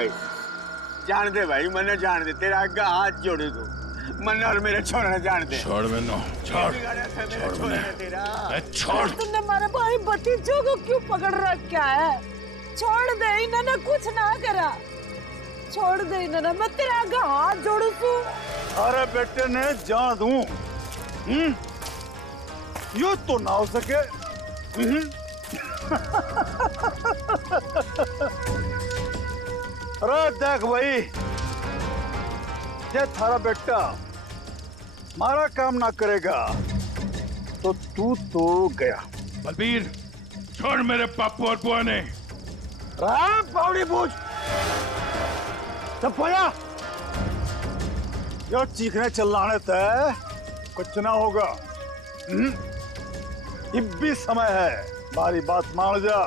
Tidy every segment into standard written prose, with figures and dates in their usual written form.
भाई जान दे भाई, मन्ने जान दे, तेरा आगे हाथ जोड़े तू, मन्ने और मेरे छोड़ने जान दे। छोड़ मैनू, छोड़ छोड़। तुमने हमारे भाई भतीजों को क्यों पकड़ रखा है? छोड़ दे, इन्होंने कुछ ना करा, छोड़ दे इन्होंने, मैं तेरे आगे हाथ जोड़ू तू। अरे बेटे ने जान दूं, यो तो ना हो सके। अरे देख भाई, ये थारा बेटा मारा काम ना करेगा तो तू तो गया। बलबीर छोड़ मेरे पापू और बुआ ने। पावड़ी पूछ चप्पया, यो चीखने चिल्लाने तय कुछ ना होगा। अब भी समय है, हमारी बात मान जा,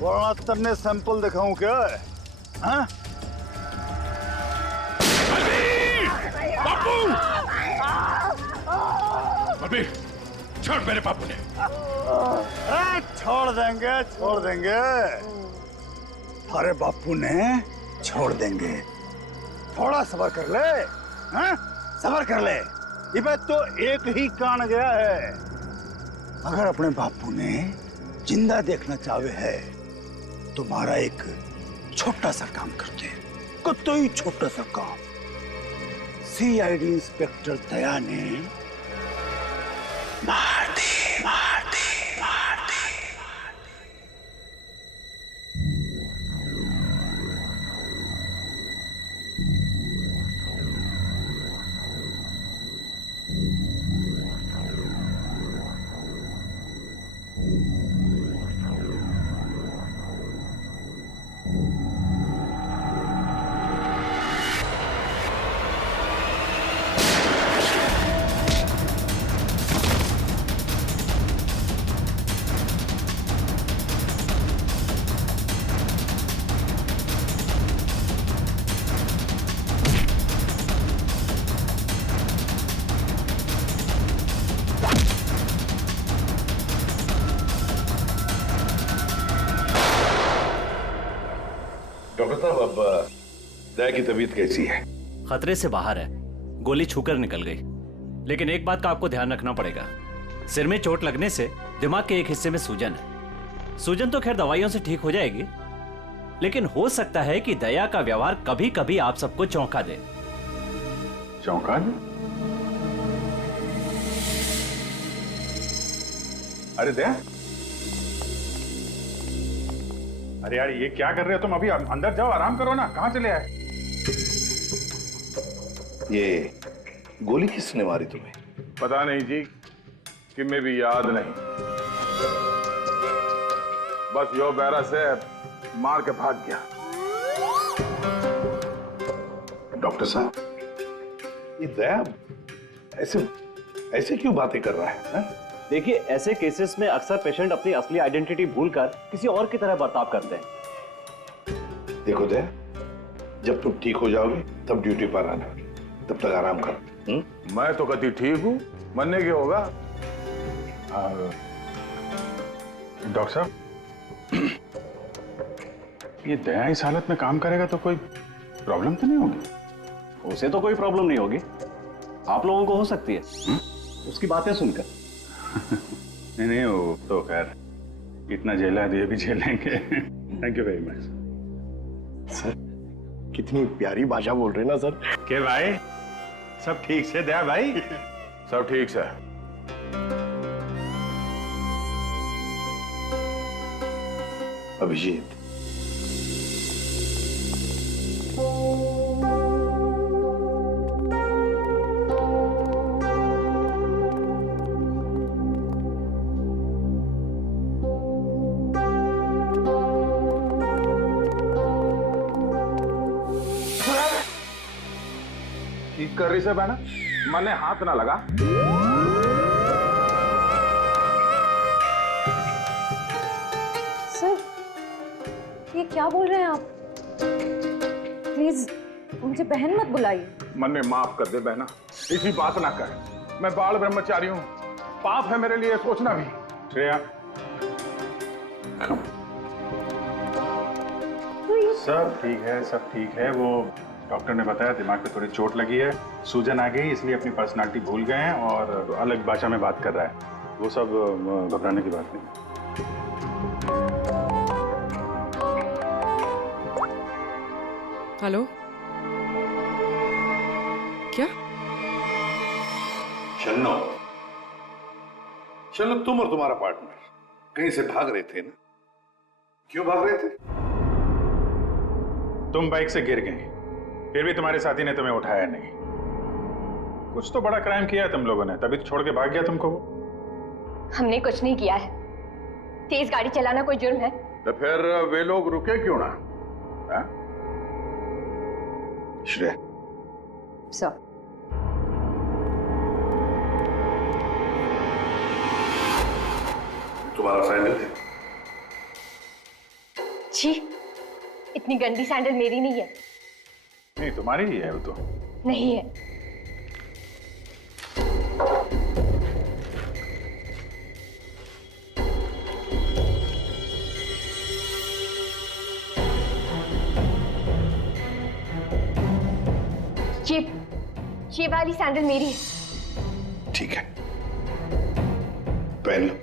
वरना तन्ने सैंपल दिखाऊं क्या? हाँ? पापू! बलबीर छोड़ मेरे पापू ने। छोड़ देंगे, छोड़ देंगे, थारे बापू ने छोड़ देंगे। थोड़ा सब्र कर ले, हाँ? सब्र कर ले, ये तो एक ही कान गया है। अगर अपने बापू ने जिंदा देखना चाहे है तुम्हारा एक छोटा सा काम करते, कोई छोटा सा काम। सीआईडी इंस्पेक्टर दया ने मार दे, मार दे, मार दे। डॉक्टर साहब, अब दया की तबीयत कैसी है? खतरे से बाहर है, गोली छूकर निकल गई। लेकिन एक बात का आपको ध्यान रखना पड़ेगा, सिर में चोट लगने से दिमाग के एक हिस्से में सूजन है। सूजन तो खैर दवाइयों से ठीक हो जाएगी, लेकिन हो सकता है कि दया का व्यवहार कभी कभी आप सबको चौंका दे। चौंका दे? अरे दया, अरे यार ये क्या कर रहे हो तुम? अभी अंदर जाओ, आराम करो ना, कहाँ चले आए? ये गोली किसने मारी तुम्हें? पता नहीं जी, कि मैं भी याद नहीं, बस यो बैरा से मार के भाग गया। डॉक्टर साहब, ये दया ऐसे ऐसे क्यों बातें कर रहा है? देखिए, ऐसे केसेस में अक्सर पेशेंट अपनी असली आइडेंटिटी भूलकर किसी और की तरह बर्ताव करते हैं। देखो दया, जब तुम ठीक हो जाओगे तब ड्यूटी पर आना, तब तक आराम करो। मैं तो कभी ठीक हूँ, मरने के होगा। डॉक्टर साहब, ये दया इस हालत में काम करेगा तो कोई प्रॉब्लम तो नहीं होगी? उसे तो कोई प्रॉब्लम नहीं होगी, आप लोगों को हो सकती है उसकी बातें सुनकर। नहीं नहीं, वो तो खैर इतना झेला है तो ये भी झेलेंगे। Thank you very much sir. कितनी प्यारी भाषा बोल रहे हैं ना सर। के भाई, सब ठीक से दया भाई? सब ठीक से। अभिजीत, ठीक कर रही से बहना, मने हाथ ना लगा। सर, ये क्या बोल रहे हैं आप? प्लीज मुझे बहन मत बुलाइए। मने माफ कर दे बहना, इसी बात ना कर। मैं बाल ब्रह्मचारी हूँ, पाप है मेरे लिए सोचना भी। श्रेया, सब ठीक है, सब ठीक है। वो डॉक्टर ने बताया दिमाग पे थोड़ी चोट लगी है, सूजन आ गई, इसलिए अपनी पर्सनालिटी भूल गए हैं और अलग भाषा में बात कर रहा है। वो सब घबराने की बात नहीं। हेलो, क्या? शन्नो, शन्नो, तुम और तुम्हारा पार्टनर कहीं से भाग रहे थे ना? क्यों भाग रहे थे? तुम बाइक से गिर गए, फिर भी तुम्हारे साथी ने तुम्हें उठाया नहीं। कुछ तो बड़ा क्राइम किया है तुम लोगों ने, तभी तो छोड़ के भाग गया तुमको वो। हमने कुछ नहीं किया है। तेज गाड़ी चलाना कोई जुर्म है? तो फिर वे लोग रुके क्यों ना? हा? श्रेया, सर, तुम्हारा सैंडल है? छी, इतनी गंदी सैंडल मेरी नहीं है। नहीं, तुम्हारी ही है वो तो। नहीं है। ये वाली सैंडल मेरी है। ठीक है, पहन लो।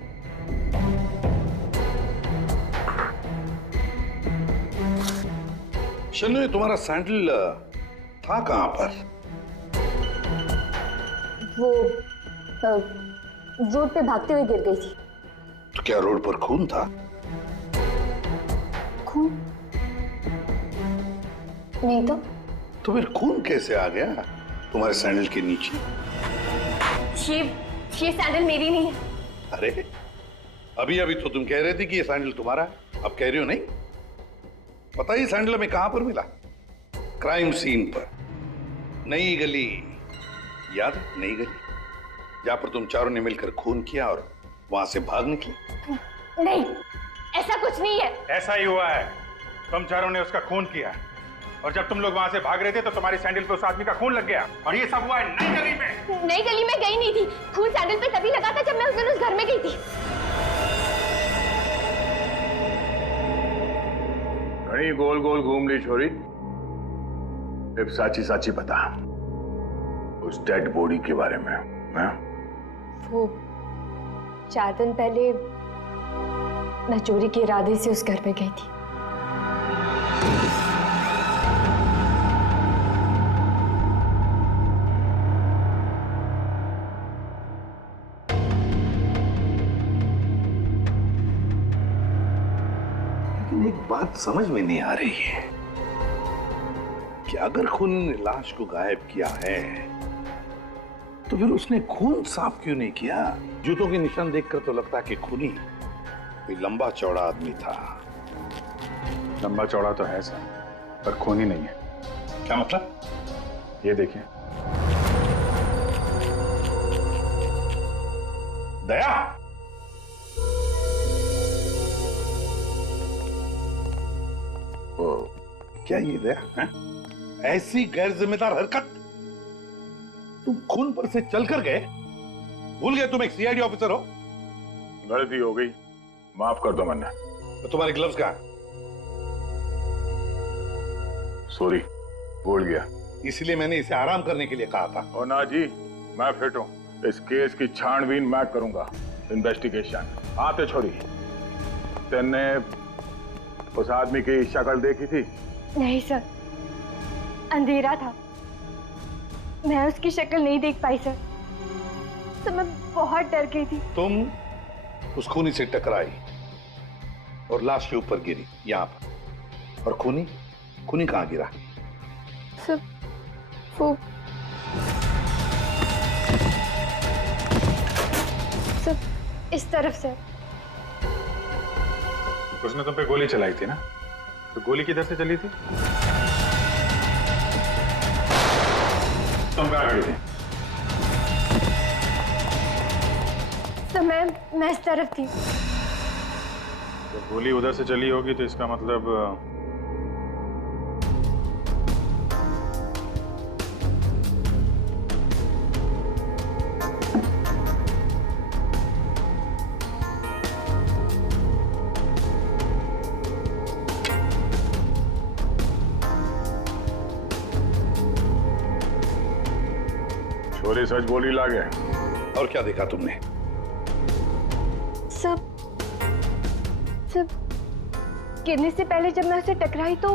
शन्नु, ये तुम्हारा सैंडल था कहां पर? वो रोड पे भागते हुए गिर गई थी। तो क्या रोड पर खून था? खून? नहीं तो फिर खून कैसे आ गया तुम्हारे सैंडल के नीचे? ये सैंडल मेरी नहीं है। अरे, अभी अभी तो तुम कह रहे थे कि ये सैंडल तुम्हारा है, अब कह रही हो नहीं? बताइए, सैंडल हमें कहां पर मिला? क्राइम सीन पर, नई गली, याद है? नई गली, जहां पर तुम चारों ने मिलकर खून किया और वहां से भाग निकले। नहीं, ऐसा कुछ नहीं है। ऐसा ही हुआ है, तुम चारों ने उसका खून किया और जब तुम लोग वहां से भाग रहे थे तो तुम्हारी सैंडल पे उस आदमी का खून लग गया और ये सब हुआ है नई गली में। नई गली में गई नहीं थी, खून सैंडल पे तभी लगा था जब मैं उस दिन उस घर में गई थी। घड़ी गोल गोल घूम ली छोरी, अब साची साची बता उस डेड बॉडी के बारे में। हाँ? वो 4 दिन पहले मैं चोरी के इरादे से उस घर में गई थी। लेकिन एक बात समझ में नहीं आ रही है कि अगर खून ने लाश को गायब किया है तो फिर उसने खून साफ क्यों नहीं किया? जूतों के निशान देखकर तो लगता है कि खूनी कोई लंबा चौड़ा आदमी था। लंबा चौड़ा तो है सर, पर खूनी नहीं है। क्या मतलब? ये देखिए। दया, ओ, क्या ये दया है? ऐसी गैर जिम्मेदार हरकत? तुम खून पर से चलकर गए? भूल गए तुम एक सीआईडी ऑफिसर हो? गलती हो गई, माफ कर दो मन्ना। तो तुम्हारे ग्लव्स कहाँ? सॉरी, भूल गया। इसलिए मैंने इसे आराम करने के लिए कहा था। ओ ना जी, मैं फिट हूँ। इस केस की छानबीन मैं करूंगा, इन्वेस्टिगेशन। आते छोड़ी, तेने उस आदमी की शक्ल देखी थी? नहीं सर, अंधेरा था, मैं उसकी शक्ल नहीं देख पाई सर। तो मैं बहुत डर गई थी। तुम उस खूनी से टकराई और लाश के ऊपर गिरी यहाँ पर। और खूनी खूनी कहाँ गिरा? सर, वो सर, इस तरफ से। उसने तुम पे गोली चलाई थी ना? तो गोली किधर से चली थी? तुम कहाँ खड़ी थी? तो मैं इस तरफ थी। जब गोली उधर से चली होगी तो इसका मतलब गोली सच बोली लागे। और क्या देखा तुमने? सब गिरने से पहले जब मैं उसे टकराई तो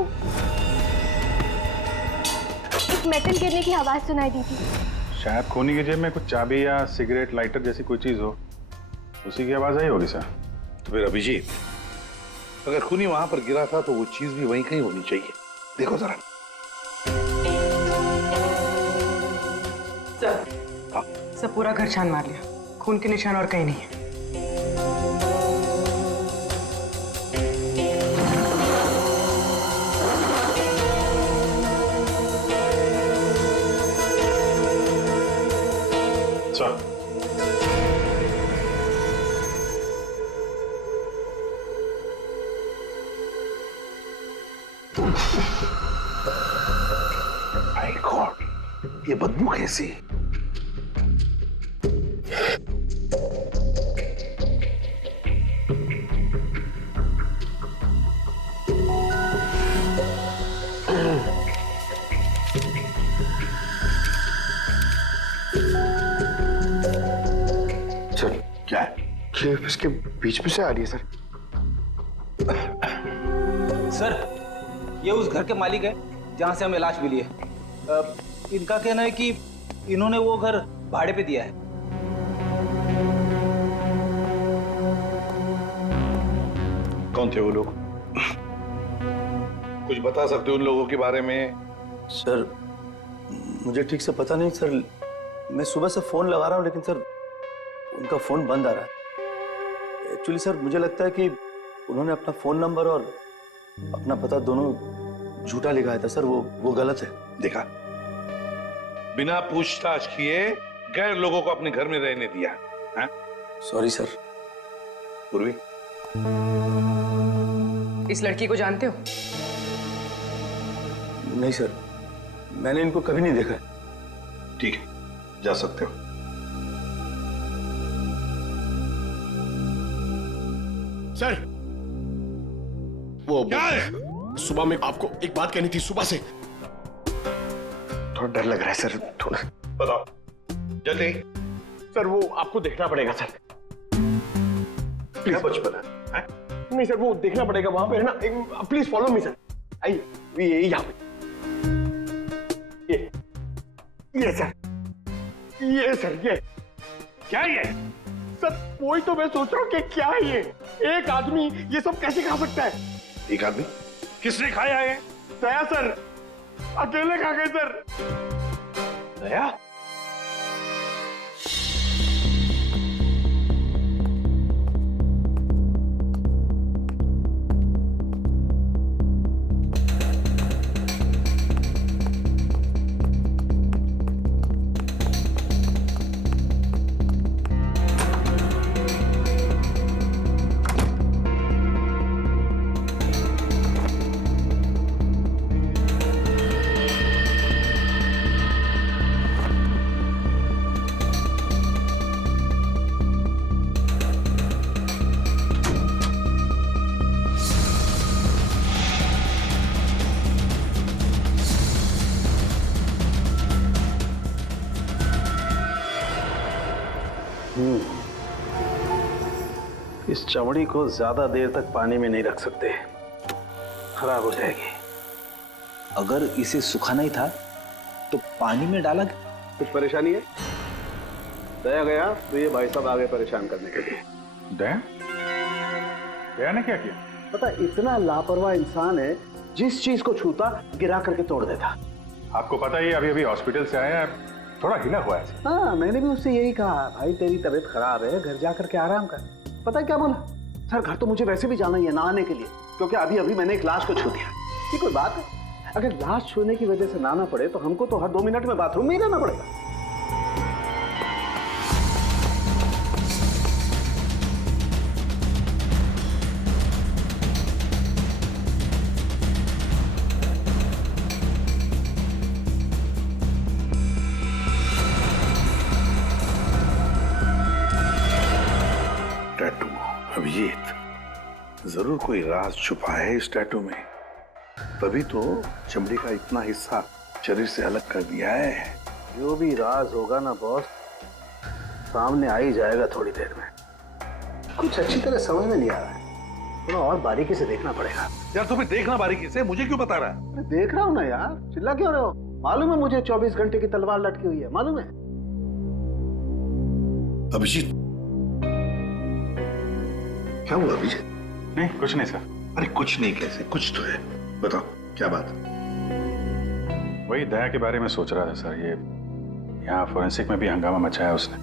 एक मेटल गिरने की आवाज सुनाई दी थी। शायद खूनी की जेब में कुछ चाबी या सिगरेट लाइटर जैसी कोई चीज हो, उसी की आवाज आई होगी सर। तो फिर अभिजीत, अगर खूनी वहां पर गिरा था तो वो चीज भी वहीं कहीं होनी चाहिए। देखो जरा। सब पूरा घर छान मार लिया, खून के निशान और कहीं नहीं है। माय गॉड, ये बदबू कैसी? सर क्या है? ये इसके बीच में से आ रही है सर। सर, ये उस घर के मालिक है जहां से हमें लाश मिली है। इनका कहना है कि इन्होंने वो घर भाड़े पे दिया है। कौन थे वो लोग? कुछ बता सकते हो उन लोगों के बारे में? सर मुझे ठीक से पता नहीं सर, मैं सुबह से फोन लगा रहा हूँ लेकिन सर उनका फोन बंद आ रहा है। एक्चुअली सर मुझे लगता है कि उन्होंने अपना फोन नंबर और अपना पता दोनों झूठा लिखा था सर, वो गलत है। देखा, बिना पूछताछ किए गैर लोगों को अपने घर में रहने दिया। Sorry sir. पूर्वी, इस लड़की को जानते हो? नहीं सर, मैंने इनको कभी नहीं देखा। ठीक है, जा सकते हो। सर वो क्या है? सुबह में आपको एक बात कहनी थी, सुबह से। थोड़ा डर लग रहा है सर, थोड़ा। बताओ जल्दी। सर वो आपको देखना पड़ेगा सर। क्या बचपन है? नहीं सर, वो देखना पड़ेगा वहां पे है ना। Please follow me sir. आइए, ये यहाँ पे। ये सर, ये सर, ये क्या ये? सर वही तो मैं सोच रहा हूँ कि क्या है ये? एक आदमी ये सब कैसे खा सकता है? एक आदमी? किसने खाया है? दया सर, अकेले खा गए सर। दया? इस चमड़ी को ज्यादा देर तक पानी में नहीं रख सकते, खराब हो जाएगी। अगर इसे सुखाना ही था तो पानी में डाला। कुछ परेशानी है? दया गया तो ये भाई साहब आगे परेशान करने के लिए। दया? दया ने क्या किया? पता, इतना लापरवाह इंसान है, जिस चीज को छूता गिरा करके तोड़ देता। आपको पता ही अभी अभी हॉस्पिटल से आया है, थोड़ा हिला हुआ है। हाँ, मैंने भी उससे यही कहा, भाई तेरी तबीयत खराब है, घर जा करके आराम कर। पता है क्या बोला? सर घर तो मुझे वैसे भी जाना ही है नहाने के लिए, क्योंकि अभी अभी मैंने एक लाश को छू दिया। ये कोई बात है? अगर लाश छूने की वजह से नहाना पड़े तो हमको तो हर 2 मिनट में बाथरूम में ही रहना पड़ेगा। टैटू, अभिजीत, जरूर कोई राज छुपा है इस टैटू में, तभी तो चमड़ी का इतना हिस्सा शरीर से अलग कर दिया है। जो भी राज होगा ना बॉस, सामने आ ही जाएगा थोड़ी देर में। कुछ अच्छी तरह समझ में नहीं आ रहा है, थोड़ा और बारीकी से देखना पड़ेगा। यार तुम्हें देखना बारीकी से, मुझे क्यों बता रहा है? अरे देख रहा हूँ ना यार, चिल्ला क्यों रहे हो? मालूम है मुझे 24 घंटे की तलवार लटकी हुई है, मालूम है। अभिजीत, क्या हुआ अभिजीत? नहीं कुछ नहीं सर। अरे कुछ नहीं कैसे, कुछ तो है, बताओ क्या बात? वही दया के बारे में सोच रहा था सर। ये यहाँ फोरेंसिक में भी हंगामा मचाया उसने।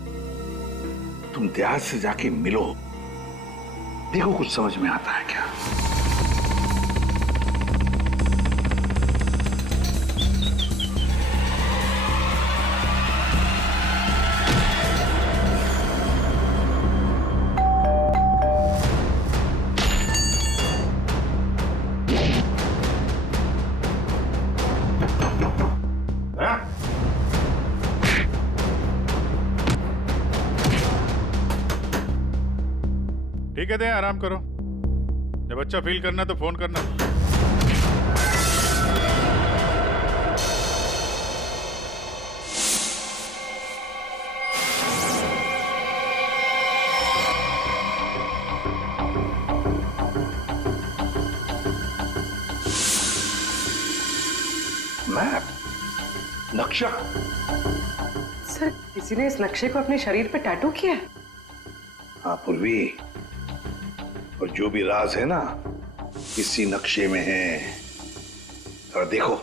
तुम दया से जाके मिलो, देखो कुछ समझ में आता है क्या। ठीक है दया, आराम करो। जब अच्छा फील करना तो फोन करना। मैप, नक्शा। सर किसी ने इस नक्शे को अपने शरीर पे टैटू किया है? हाँ पूर्वी, और जो भी राज है ना इसी नक्शे में है। जरा देखो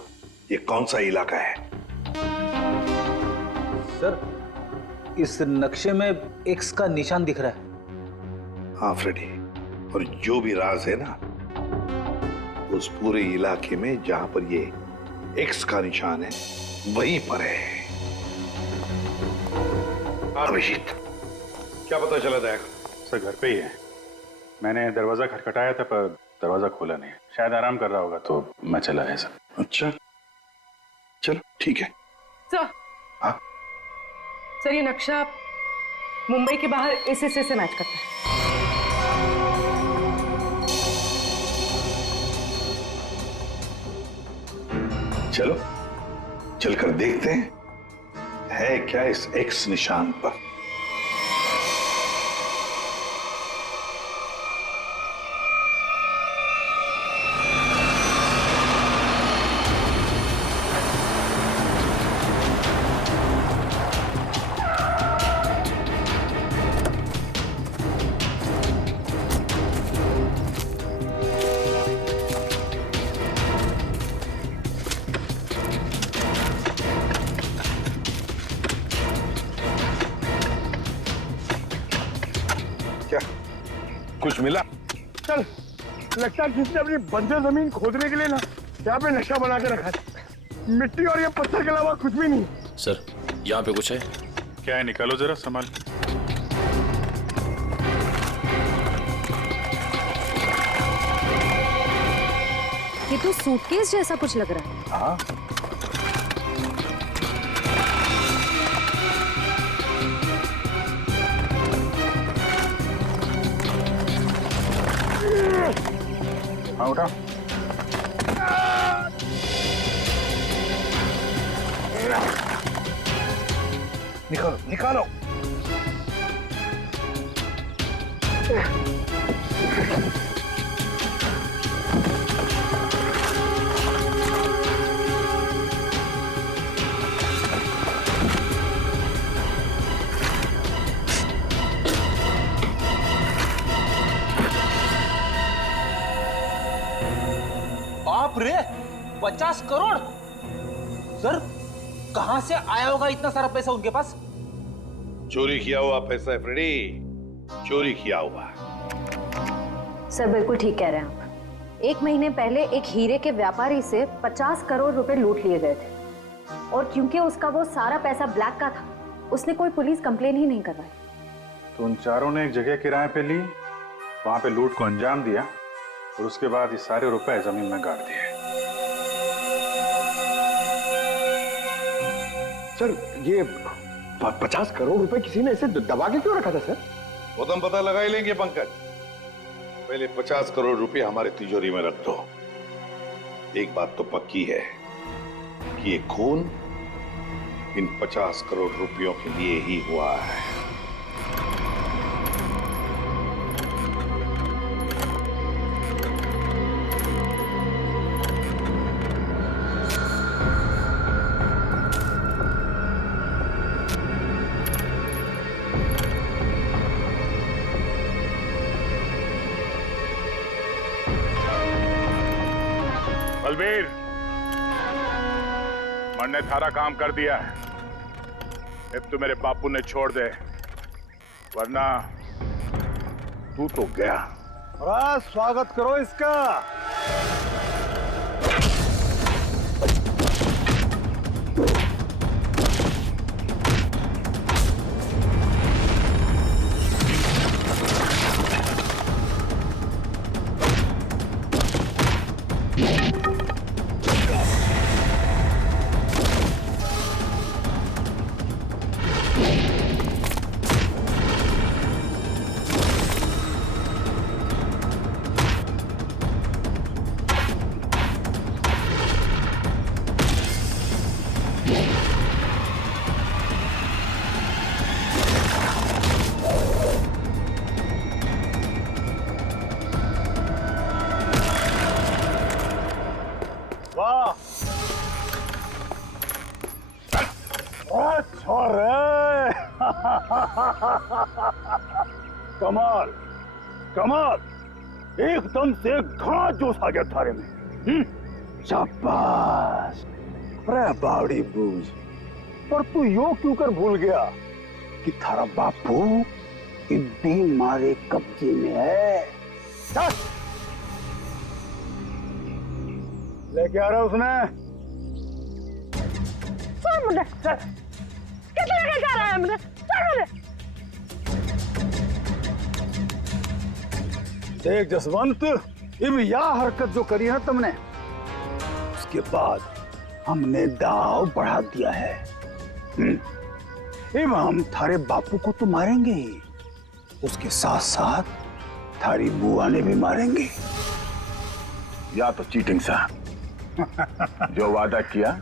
ये कौन सा इलाका है। सर इस नक्शे में एक्स का निशान दिख रहा है। हाँ फ्रेडी, और जो भी राज है ना उस पूरे इलाके में जहां पर ये एक्स का निशान है वहीं पर है। अभिजीत, क्या पता चला दया? सर घर पे ही है। मैंने दरवाजा खटखटाया था पर दरवाजा खोला नहीं। शायद आराम कर रहा होगा तो मैं चला आया सर। अच्छा चलो ठीक है। सर, हाँ सर ये नक्शा मुंबई के बाहर इस हिस्से से मैच करता है। चलो चलकर देखते हैं है क्या इस एक्स निशान पर। कुछ मिला? चल, लगता है किसने अपनी बंजर जमीन खोदने के लिए ना यहाँ पे नक्शा बना के रखा है। मिट्टी और ये पत्थर के अलावा कुछ भी नहीं। सर यहाँ पे कुछ है। क्या है, निकालो जरा संभाल। ये तो सूटकेस जैसा कुछ लग रहा है। हाँ हाँ उठा। निकालो निकालो। बाप रे, 50 करोड़! सर कहां से आया होगा इतना सारा पैसा उनके पास? चोरी किया हुआ पैसा है फ्रेडी, चोरी किया हुआ। सर बिल्कुल ठीक कह रहे हैं आप। 1 महीने पहले एक हीरे के व्यापारी से 50 करोड़ रुपए लूट लिए गए थे, और क्योंकि उसका वो सारा पैसा ब्लैक का था, उसने कोई पुलिस कंप्लेन ही नहीं करवाई। तो उन चारों ने एक जगह किराए पे ली, वहां पे लूट को अंजाम दिया और उसके बाद ये सारे रुपए जमीन में गाड़ दिए। सर ये 50 करोड़ रुपए किसी ने ऐसे दबा के क्यों रखा था सर? वो तो हम पता लगा ही लेंगे पंकज। पहले 50 करोड़ रुपए हमारे तिजोरी में रख दो। एक बात तो पक्की है कि ये खून इन 50 करोड़ रुपयों के लिए ही हुआ है। बलबीर, मन ने थारा काम कर दिया है। अब तू मेरे बापू ने छोड़ दे, वरना तू तो गया। स्वागत करो इसका। कमाल कमाल, एकदम से घना जोश आ गया थारे में। शाबाश। अरे बावड़ी बूझ, पर तू यो क्यों कर भूल गया कि थारा बापू इतनी मारे कब्जे में है। लेके आ रहा उसने। कितने लेके जा रहा है हमने? देख जसवंत, इब यह हरकत जो करी है तुमने, उसके बाद हमने दाव बढ़ा दिया है। इब हम थारे बापू को तो मारेंगे ही, उसके साथ साथ थारी बुआ ने भी मारेंगे। या तो चीटिंग सा जो वादा किया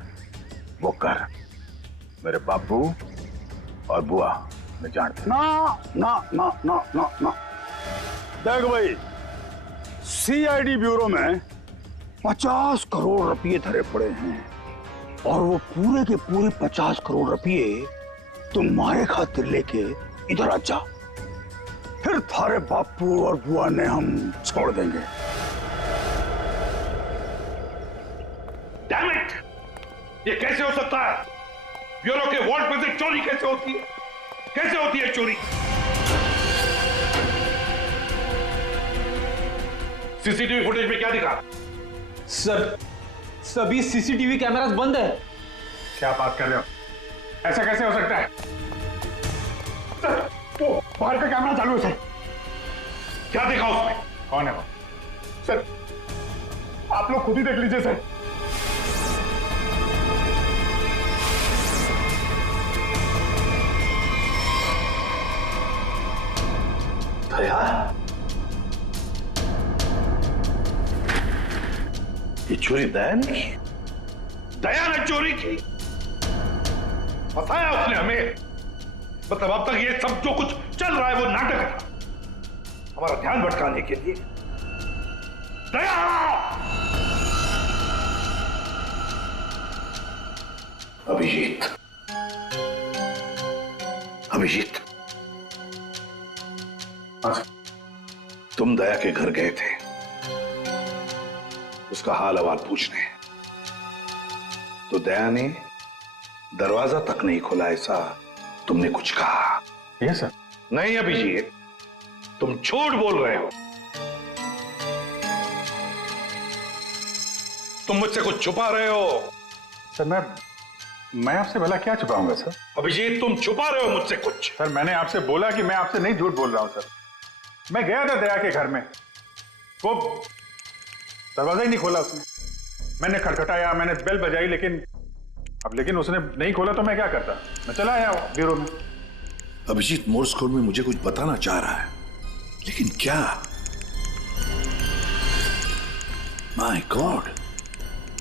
वो कर। मेरे बापू और बुआ मैं जानता। ना ना ना ना ना ना। देख भाई, सीआईडी ब्यूरो में 50 करोड़ रुपए धरे पड़े हैं, और वो पूरे के पूरे 50 करोड़ रुपए तुम्हारे खातिर लेके इधर आ जा। फिर थारे बापू और बुआ ने हम छोड़ देंगे। Damn it! ये कैसे हो सकता है? ब्यूरो के वॉल्ट में से चोरी कैसे होती है? कैसे होती है चोरी? सीसीटीवी फुटेज में क्या दिखा? सर, सभी सीसीटीवी कैमरास बंद है। क्या बात कर रहे हो? ऐसा कैसे हो सकता है? सर, वो बाहर का कैमरा चालू है सर। क्या देखा उसमें? कौन है वो? सर, आप लोग खुद ही देख लीजिए सर। दया, ये चोरी दया ने की? दया ने चोरी की? फंसाया उसने हमें। मतलब अब तक ये सब जो कुछ चल रहा है वो नाटक था, हमारा ध्यान भटकाने के लिए। दया! अभिजीत, अभिजीत, तुम दया के घर गए थे उसका हाल अहवाल पूछने, तो दया ने दरवाजा तक नहीं खोला, ऐसा तुमने कुछ कहा? Yes sir. नहीं अभिजीत, तुम झूठ बोल रहे हो। तुम मुझसे कुछ छुपा रहे हो। सर मैं आपसे भला क्या छुपाऊंगा सर? अभिजीत, तुम छुपा रहे हो मुझसे कुछ। सर मैंने आपसे बोला कि मैं आपसे नहीं झूठ बोल रहा हूं सर। मैं गया था दया के घर में, वो दरवाजा ही नहीं खोला उसने। मैंने खटखटाया, मैंने बेल बजाई, लेकिन उसने नहीं खोला तो मैं क्या करता? मैं चला आया ब्यूरो में। अभिजीत मोर्स कोड में मुझे कुछ बताना चाह रहा है, लेकिन क्या? माय गॉड,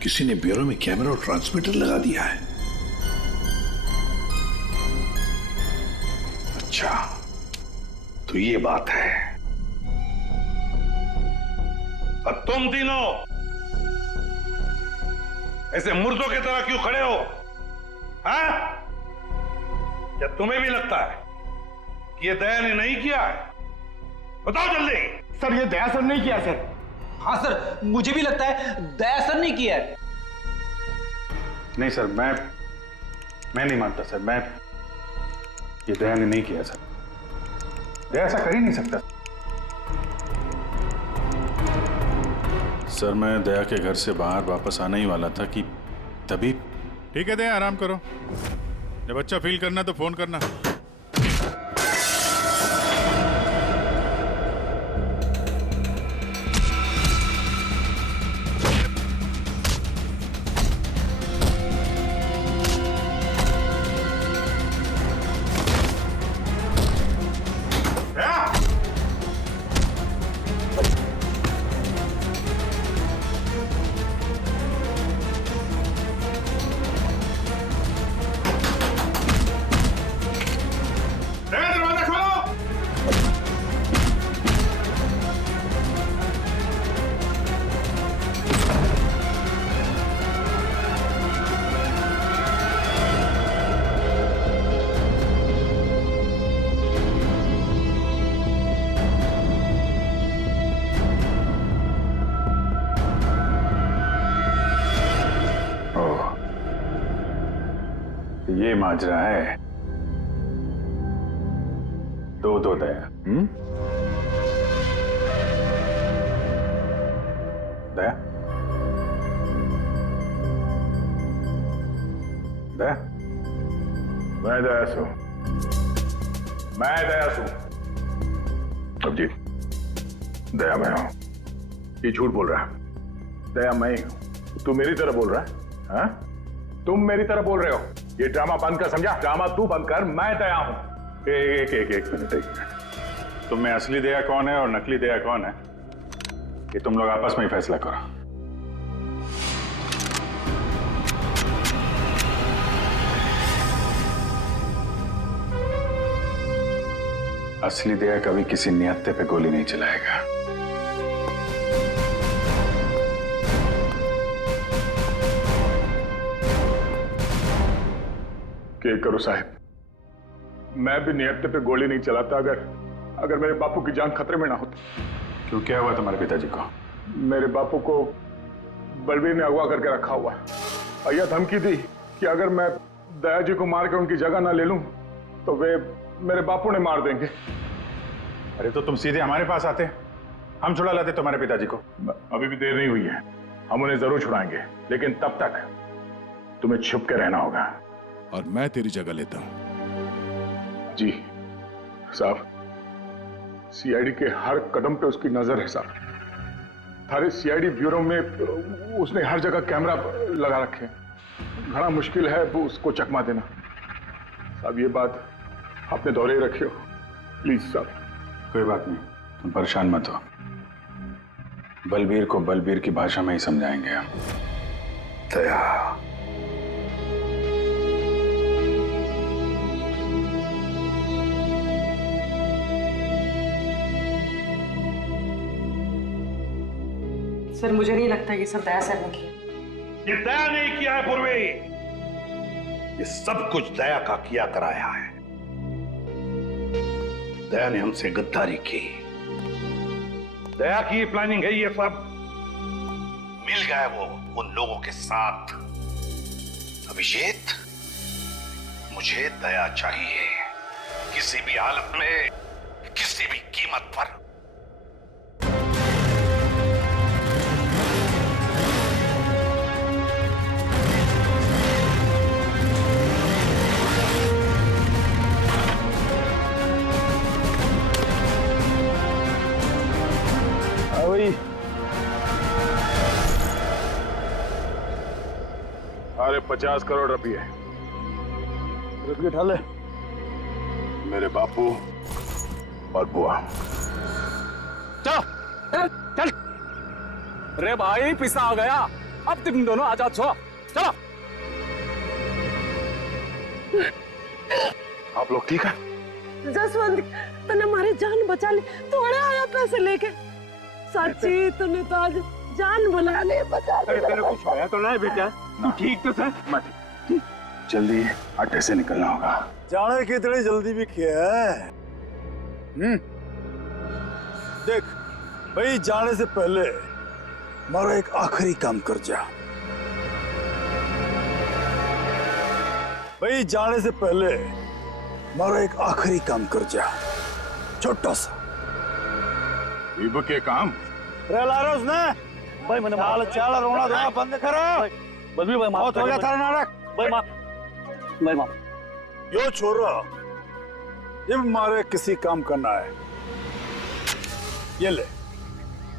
किसी ने ब्यूरो में कैमरा और ट्रांसमीटर लगा दिया है। तो ये बात है। अब तुम तीनों ऐसे मुर्दों की तरह क्यों खड़े हो? हाँ? क्या तुम्हें भी लगता है कि ये दया ने नहीं किया है? बताओ जल्दी। सर ये दया सर नहीं किया सर। हाँ सर, मुझे भी लगता है दया सर ने किया है। नहीं सर, मैं नहीं मानता सर। ये दया ने नहीं किया सर। दया ऐसा कर ही नहीं सकता। सर मैं दया के घर से बाहर वापस आने ही वाला था कि तभी। ठीक है दया, आराम करो। जब अच्छा फील करना तो फोन करना। ये माजरा है। दो दया। दया दया, मैं दया सू। अब जी दया मैं हूं। ये झूठ बोल रहा है। दया मैं ही हूं। तू मेरी तरह बोल रहा है? हाँ? तुम मेरी तरह बोल रहे हो। ये ड्रामा बंद कर, समझा? ड्रामा तू बंद कर। मैं दया हूं। एक मिनट। तुम में असली दया कौन है और नकली दया कौन है, ये तुम लोग आपस में ही फैसला करो। असली दया कभी किसी नियत्ते पे गोली नहीं चलाएगा। क्या करो साहब, मैं भी नियत्ते पे गोली नहीं चलाता अगर मेरे बापू की जान खतरे में ना होती। क्यों, क्या हुआ तुम्हारे पिताजी को? मेरे बापू को बलबीर ने अगवा करके रखा हुआ है। यह धमकी दी कि अगर मैं दया जी को मार के उनकी जगह ना ले लूं तो वे मेरे बापू ने मार देंगे। अरे तो तुम सीधे हमारे पास आते, हम छुड़ा लाते तुम्हारे पिताजी को। अभी भी देर नहीं हुई है, हम उन्हें जरूर छुड़ाएंगे, लेकिन तब तक तुम्हें छुप के रहना होगा। और मैं तेरी जगह लेता हूं। जी साहब, सीआईडी के हर कदम पे उसकी नजर है साहब। सारे सीआईडी ब्यूरो में उसने हर जगह कैमरा लगा रखे। बड़ा मुश्किल है वो उसको चकमा देना। साहब ये बात अपने दौरे ही रखियो प्लीज साहब। कोई बात नहीं, तुम परेशान मत हो। बलबीर को बलबीर की भाषा में ही समझाएंगे हम। दया, सर मुझे नहीं लगता ये सब दया सर ने किया। ये दया नहीं किया है पूर्वी, ये सब कुछ दया का किया कराया है। दया ने हमसे गद्दारी की, दया की प्लानिंग है ये सब। मिल गए वो उन लोगों के साथ। अभिजीत, मुझे दया चाहिए, किसी भी हालत में, किसी भी कीमत पर। अरे 50 करोड़ रुपये उठा ले। मेरे बापू और बुआ। चल चल। अरे भाई पिसा आ गया, अब तुम दोनों आ जाओ। चलो। आप लोग ठीक है? जसवंत तने मारे जान बचा ले, थोड़ा आया पैसे लेके। सच्ची तूने तो आज जान बुला ले, बचा ले। अरे तेरे कुछ होया तो ना है बेटा? तू ठीक तो सर? मत जल्दी अड्डे से निकलना होगा। जाने की इतनी जल्दी भी क्या है? देख भाई, जाने से पहले हमारा एक आखिरी काम कर जा। भाई जाने से पहले हमारा एक आखिरी काम कर जा, छोटा सा। इब के काम रे लारा उसने भाई मैंने माल चाल रोना धोना बंद करो। बलबीर भाई माफ बहुत हो गया थारा नाटक। भाई माफ, भाई माफ। यो छोरा, जब हमारे किसी काम करना है, ये ले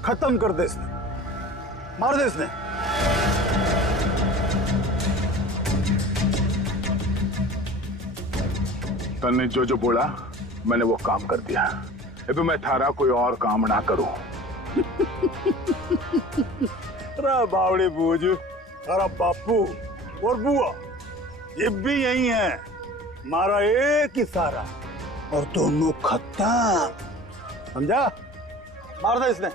खत्म कर दे इसने, मार दे इसने। तन्ने जो जो बोला मैंने वो काम कर दिया। अभी मैं थारा कोई और काम ना करूं। बावड़े बूझ, तारा बापू और बुआ ये भी यही है, मारा एक ही सारा और दोनों खत्म, समझा? मार दे इसने।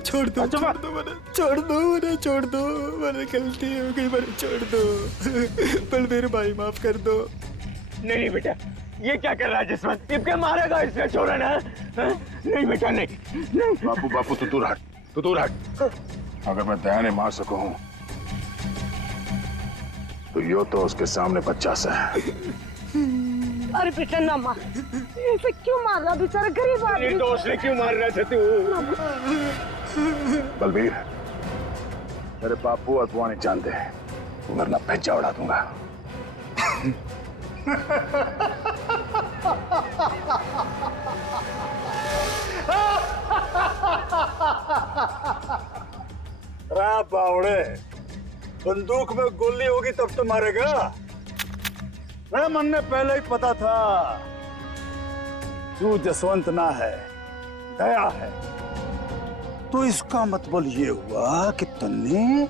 छोड़ दो, छोड़ दो मैंने, छोड़ दो मैंने, छोड़ दो मैंने, गलती हो गई मैंने, छोड़ दो। बलबीर भाई माफ कर दो। नहीं नहीं बेटा, ये क्या कर रहा है जसवंत? इब के मारेगा इसने, छोड़ा ना। नहीं बेटा नहीं, नहीं। बापू बापू तू दूर हट, तू दूर हट। अगर मैं दया ने मार सकूं तो यो तो उसके सामने बच्चा सा है। अरे बेटा ना मार, ऐसे क्यों मार रहा बेचारा गरीब आदमी? निर्दोष ने क्यों मार रहा था तू? बलबीर, मेरे बापू और बुआ नहीं जानते, वरना भेजा उड़ा दूंगा। बावड़े, बंदूक में गोली होगी तब तो मारेगा। मेरे मन में पहले ही पता था तू जसवंत ना है, दया है। तो इसका मतलब ये हुआ कि तुमने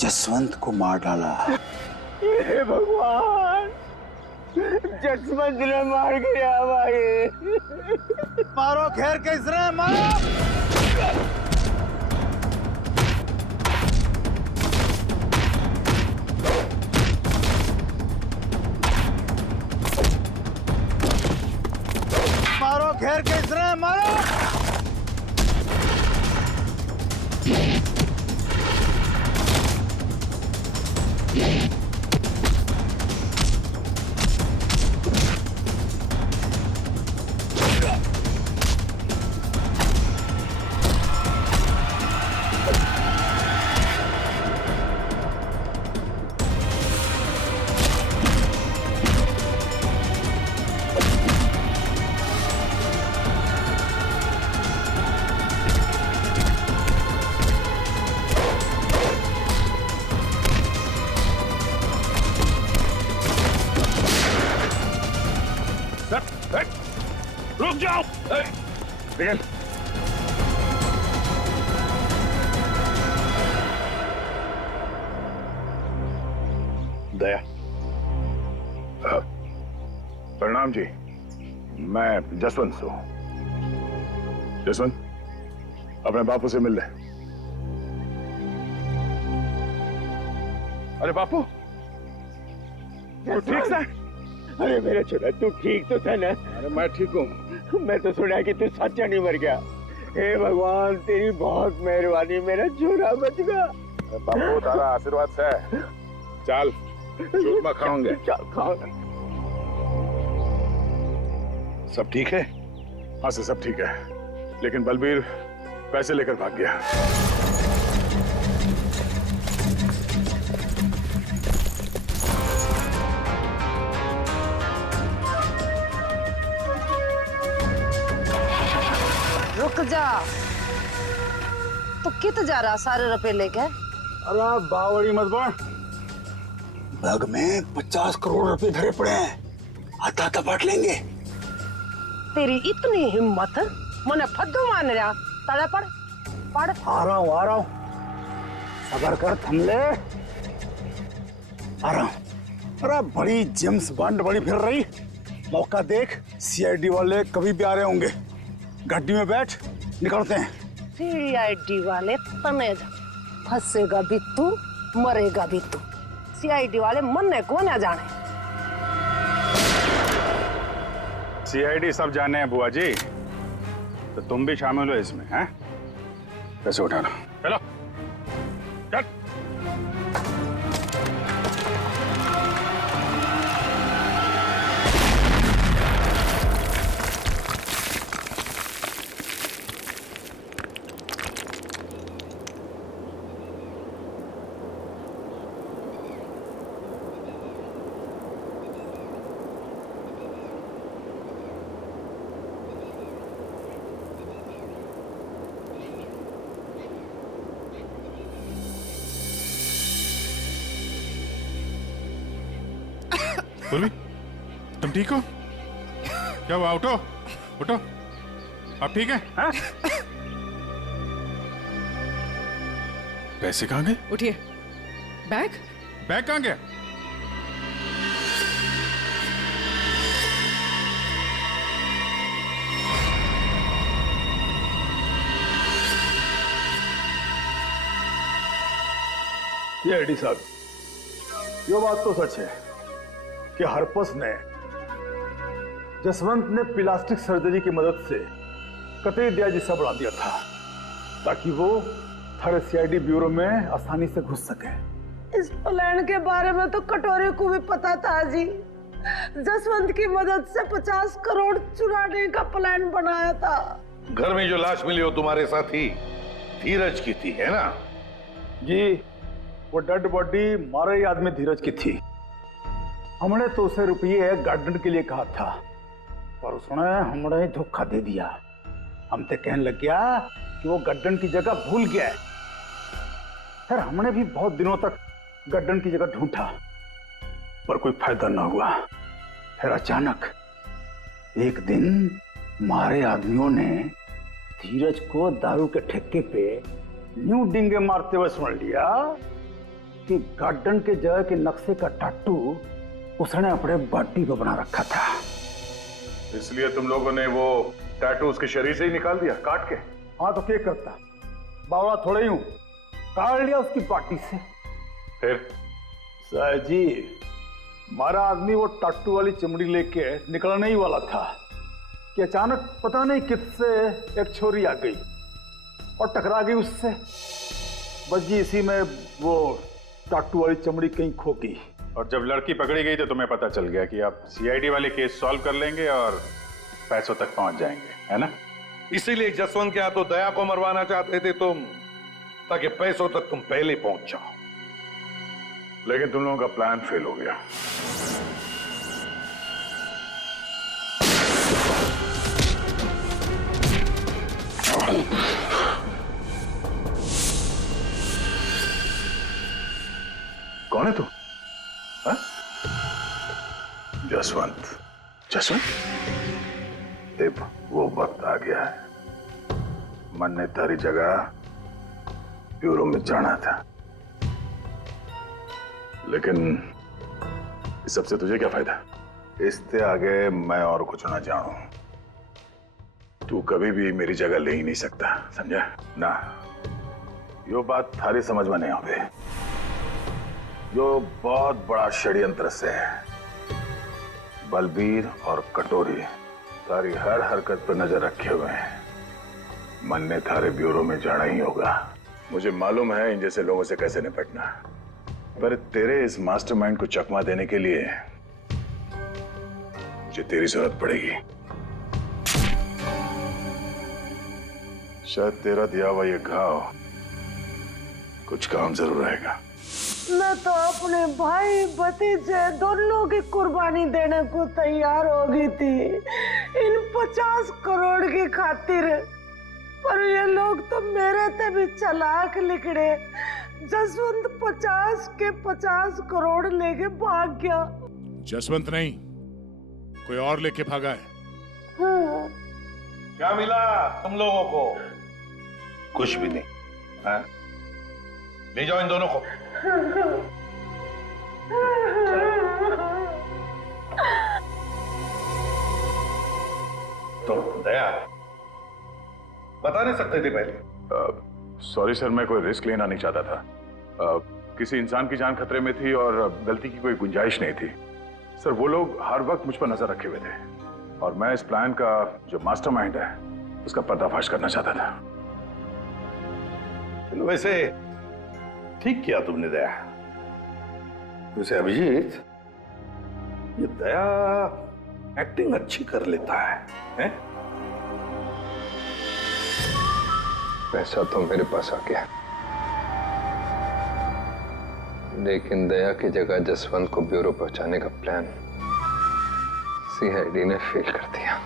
जसवंत को मार डाला। हे भगवान, जसवंत ने मार गया भाई। मारो घेर के इसने, मारो। मारो घेर के इसने, मारो। रुक जाओ। निकल। दया, प्रणाम जी, मैं जसवंत हूं। जसवंत, अपने बापू से मिल ले। अरे बापू, तू ठीक सा? अरे मेरा छोरा, तू ठीक तो था ना? अरे मैं ठीक हूँ। मैं तो सुना कि तू सच्चा नहीं मर गया। हे भगवान, तेरी बहुत मेहरबानी, मेरा छोरा बच गया। बापू, तारा आशीर्वाद से चल चूरमा खाओगे। चल खाओ। सब ठीक है? हाँ सर, सब ठीक है, लेकिन बलबीर पैसे लेकर भाग गया। रुक जा, तो कित जा रहा सारे रुपए लेके? अरे बावड़ी मत बोल, बैग में 50 करोड़ रुपए भरे पड़े हैं, आता तो बांट लेंगे। तेरी इतनी हिम्मत, मने फद्दू मान रहा? तड़े पड़ पड़। आ रहा हूँ, सबर कर, थम ले, आ रहा हूँ। अरे बड़ी जेम्स बॉन्ड बड़ी फिर रही, मौका देख, सीआईडी वाले कभी भी आ रहे होंगे। गड्डी में बैठ, निकलते हैं। सीआईडी वाले तने जा, फंसेगा भी तू, मरेगा भी तू। सीआईडी वाले मरने को ना जाने। सीआईडी सब जाने हैं बुआ जी, तो तुम भी शामिल हो इसमें, हैं? पैसे उठाना, चलो चल। पूर्वी, तुम ठीक हो? क्या हुआ? उठो उठो, आप ठीक है? हाँ? पैसे कहाँ गए? उठिए। बैग बैग कहाँ गया? ये एडी साहब, ये बात तो सच है कि हरपस ने जसवंत ने प्लास्टिक सर्जरी की मदद से कतई दिया जिसा बढ़ा दिया था ताकि वो थारे सीआईडी ब्यूरो में आसानी से घुस सके। इस प्लान के बारे में तो कटोरे को भी पता था जी। जसवंत की मदद से 50 करोड़ चुराने का प्लान बनाया था। घर में जो लाश मिली हो तुम्हारे साथी धीरज की थी, है ना? जी, वो डेड बॉडी मारे आदमी धीरज की थी। हमने तो उसे रुपये गार्डन के लिए कहा था, पर उसने हमने धोखा दे दिया। हम तो कहने लग गया कि वो गार्डन की जगह भूल गया है। फिर हमने भी बहुत दिनों तक गार्डन की जगह ढूंढा, पर कोई फायदा ना हुआ। फिर अचानक एक दिन मारे आदमियों ने धीरज को दारू के ठेके पे न्यू डिंगे मारते हुए सुन लिया कि गार्डन के जगह के नक्शे का टाटू उसने अपने बॉडी पे बना रखा था। इसलिए तुम लोगों ने वो टैटू उसके शरीर से ही निकाल दिया काट के? हाँ, तो क्या करता, बावड़ा थोड़े ही हूं, काट लिया उसकी बॉडी से। फिर साहब जी, हमारा आदमी वो टाटू वाली चमड़ी लेके निकलने ही वाला था कि अचानक पता नहीं किससे एक छोरी आ गई और टकरा गई उससे। बस जी इसी में वो टाटू वाली चमड़ी कहीं खो गई। और जब लड़की पकड़ी गई तो तुम्हें पता चल गया कि आप सीआईडी वाले केस सॉल्व कर लेंगे और पैसों तक पहुंच जाएंगे, है ना? इसीलिए जसवंत के हाथों दया को मरवाना चाहते थे तुम, ताकि पैसों तक तुम पहले पहुंच जाओ। लेकिन तुम लोगों का प्लान फेल हो गया। कौन है तू? हाँ? जसवंत। जसवंत? देव, वो वक्त आ गया है। मन ने तारी जगह ब्यूरो में जाना था, लेकिन इस सबसे तुझे क्या फायदा? इससे आगे मैं और कुछ ना जानूं। तू कभी भी मेरी जगह ले ही नहीं सकता, समझा ना? यो बात थारी समझ में नहीं आवे। यो बहुत बड़ा षड्यंत्र से है। बलबीर और कटोरी तारी हर हरकत पर नजर रखे हुए हैं। मन ने थारे ब्यूरो में जाना ही होगा। मुझे मालूम है इन जैसे लोगों से कैसे निपटना, पर तेरे इस मास्टरमाइंड को चकमा देने के लिए मुझे तेरी जरूरत पड़ेगी। शायद तेरा दिया हुआ ये घाव कुछ काम जरूर आएगा। मैं तो अपने भाई भतीजे दोनों की कुर्बानी देने को तैयार हो गई थी इन 50 करोड़ की खातिर, पर ये लोग तो मेरे से भी चालाक निकले। जसवंत 50 के 50 करोड़ लेके भाग गया। जसवंत नहीं, कोई और लेके भागा है। हाँ। क्या मिला तुम लोगों को? कुछ भी नहीं। हाँ? ले जाओ इन दोनों को। तो दया, बता नहीं सकते थे पहले? सॉरी सर, मैं कोई रिस्क लेना नहीं चाहता था। किसी इंसान की जान खतरे में थी और गलती की कोई गुंजाइश नहीं थी। सर वो लोग हर वक्त मुझ पर नजर रखे हुए थे और मैं इस प्लान का जो मास्टरमाइंड है उसका पर्दाफाश करना चाहता था। चलो वैसे ठीक किया तुमने दया। वैसे अभिजीत, ये दया एक्टिंग अच्छी कर लेता है? पैसा तो मेरे पास आ गया, लेकिन दया की जगह जसवंत को ब्यूरो पहुंचाने का प्लान सीआईडी ने फेल कर दिया।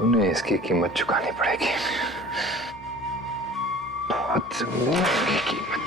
उन्हें इसकी कीमत चुकानी पड़ेगी, बहुत महंगी कीमत।